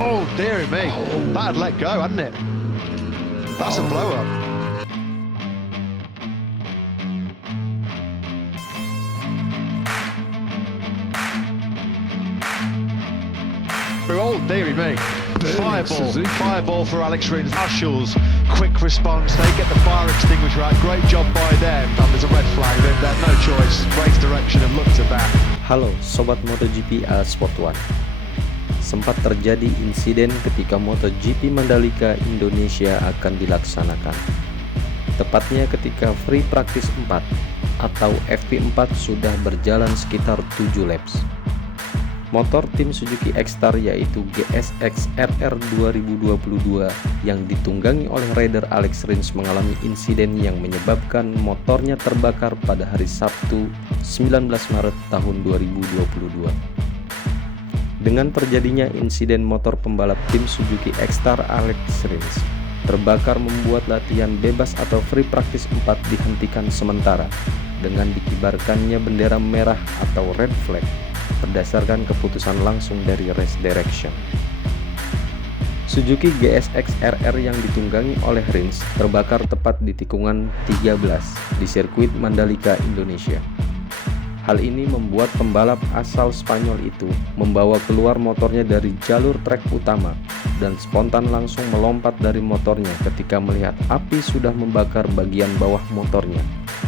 Oh, dearie me. That had let go, hadn't it? That's a blow-up. Oh, dearie me. Fireball for Alex Rins. Marshall's quick response. They get the fire extinguisher out. Great job by them. And there's a red flag. They had no choice. Race direction and looked at that. Halo Sobat MotoGP Sport One. Sempat terjadi insiden ketika MotoGP Mandalika Indonesia akan dilaksanakan. Tepatnya ketika Free Practice 4 atau FP4 sudah berjalan sekitar 7 laps. Motor tim Suzuki X-Star yaitu GSX RR 2022 yang ditunggangi oleh rider Alex Rins mengalami insiden yang menyebabkan motornya terbakar pada hari Sabtu 19 Maret tahun 2022. Dengan terjadinya insiden motor pembalap tim Suzuki X-Star Alex Rins terbakar membuat latihan bebas atau Free Practice 4 dihentikan sementara dengan dikibarkannya bendera merah atau red flag berdasarkan keputusan langsung dari Race Direction. Suzuki GSX RR yang ditunggangi oleh Rins terbakar tepat di tikungan 13 di sirkuit Mandalika, Indonesia. Hal ini membuat pembalap asal Spanyol itu membawa keluar motornya dari jalur trek utama dan spontan langsung melompat dari motornya ketika melihat api sudah membakar bagian bawah motornya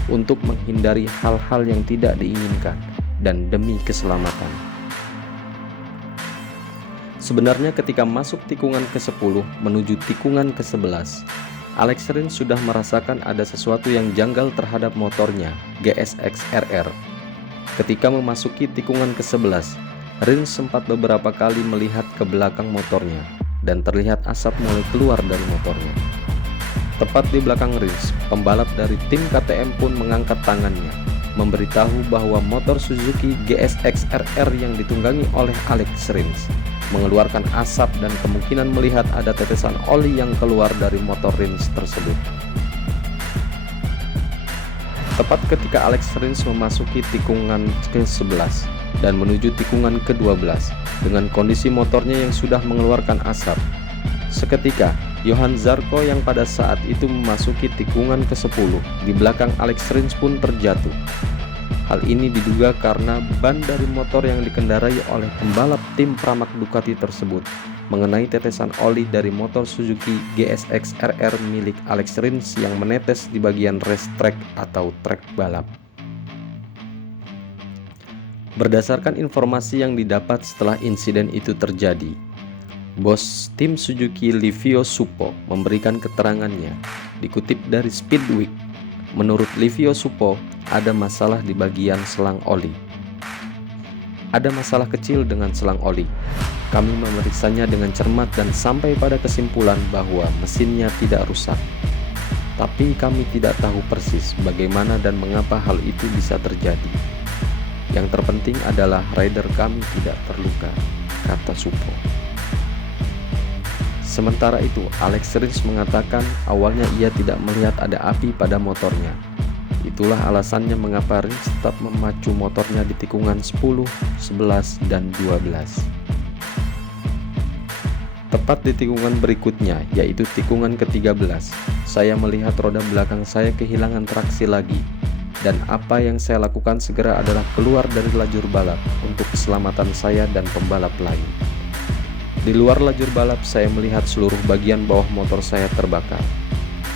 untuk menghindari hal-hal yang tidak diinginkan dan demi keselamatan. Sebenarnya ketika masuk tikungan ke-10 menuju tikungan ke-11, Alex Rins sudah merasakan ada sesuatu yang janggal terhadap motornya GSX RR. Ketika memasuki tikungan ke-11, Rins sempat beberapa kali melihat ke belakang motornya dan terlihat asap mulai keluar dari motornya. Tepat di belakang Rins, pembalap dari tim KTM pun mengangkat tangannya memberitahu bahwa motor Suzuki GSX RR yang ditunggangi oleh Alex Rins mengeluarkan asap dan kemungkinan melihat ada tetesan oli yang keluar dari motor Rins tersebut. Tepat ketika Alex Rins memasuki tikungan ke-11 dan menuju tikungan ke-12 dengan kondisi motornya yang sudah mengeluarkan asap, seketika Johan Zarco yang pada saat itu memasuki tikungan ke-10 di belakang Alex Rins pun terjatuh. Hal ini diduga karena ban dari motor yang dikendarai oleh pembalap tim Pramac Ducati tersebut mengenai tetesan oli dari motor Suzuki GSX RR milik Alex Rins yang menetes di bagian racetrack atau trek balap. Berdasarkan informasi yang didapat setelah insiden itu terjadi, bos tim Suzuki Livio Suppo memberikan keterangannya. Dikutip dari Speedweek, menurut Livio Suppo ada masalah di bagian selang oli. Ada masalah kecil dengan selang oli. Kami memeriksanya dengan cermat dan sampai pada kesimpulan bahwa mesinnya tidak rusak. Tapi kami tidak tahu persis bagaimana dan mengapa hal itu bisa terjadi. Yang terpenting adalah rider kami tidak terluka, kata Suppo. Sementara itu, Alex Rins mengatakan awalnya ia tidak melihat ada api pada motornya. Itulah alasannya mengapa Rins tetap memacu motornya di tikungan 10, 11, dan 12. Tepat di tikungan berikutnya, yaitu tikungan ke-13, saya melihat roda belakang saya kehilangan traksi lagi. Dan apa yang saya lakukan segera adalah keluar dari lajur balap untuk keselamatan saya dan pembalap lain. Di luar lajur balap, saya melihat seluruh bagian bawah motor saya terbakar.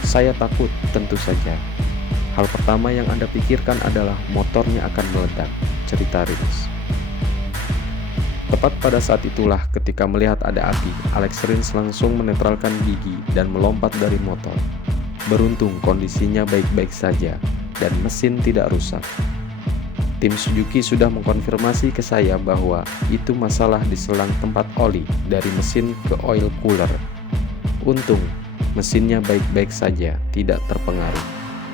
Saya takut, tentu saja. Hal pertama yang Anda pikirkan adalah motornya akan meledak, cerita Rins. Tepat pada saat itulah ketika melihat ada api, Alex Rins langsung menetralkan gigi dan melompat dari motor. Beruntung kondisinya baik-baik saja dan mesin tidak rusak. Tim Suzuki sudah mengkonfirmasi ke saya bahwa itu masalah di selang tempat oli dari mesin ke oil cooler. Untung, mesinnya baik-baik saja, tidak terpengaruh,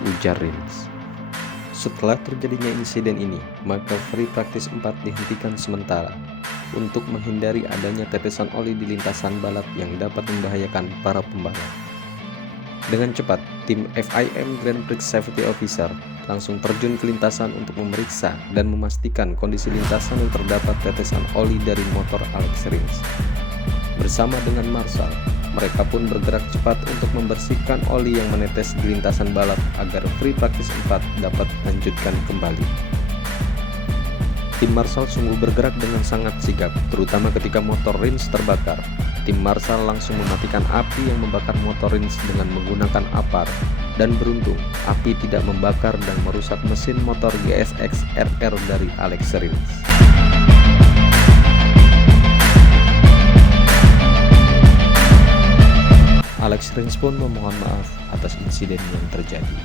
ujar Rins. Setelah terjadinya insiden ini, maka Free Practice 4 dihentikan sementara untuk menghindari adanya tetesan oli di lintasan balap yang dapat membahayakan para pembalap. Dengan cepat, tim FIM Grand Prix Safety Officer langsung terjun ke lintasan untuk memeriksa dan memastikan kondisi lintasan yang terdapat tetesan oli dari motor Alex Rins. Bersama dengan Marshall, mereka pun bergerak cepat untuk membersihkan oli yang menetes di lintasan balap agar free practice 4 dapat lanjutkan kembali. Tim Marshall sungguh bergerak dengan sangat sigap, terutama ketika motor Rins terbakar. Tim Marshall langsung mematikan api yang membakar motor Rins dengan menggunakan APAR, dan beruntung api tidak membakar dan merusak mesin motor GSX RR dari Alex Rins. Alex Rins pun memohon maaf atas insiden yang terjadi.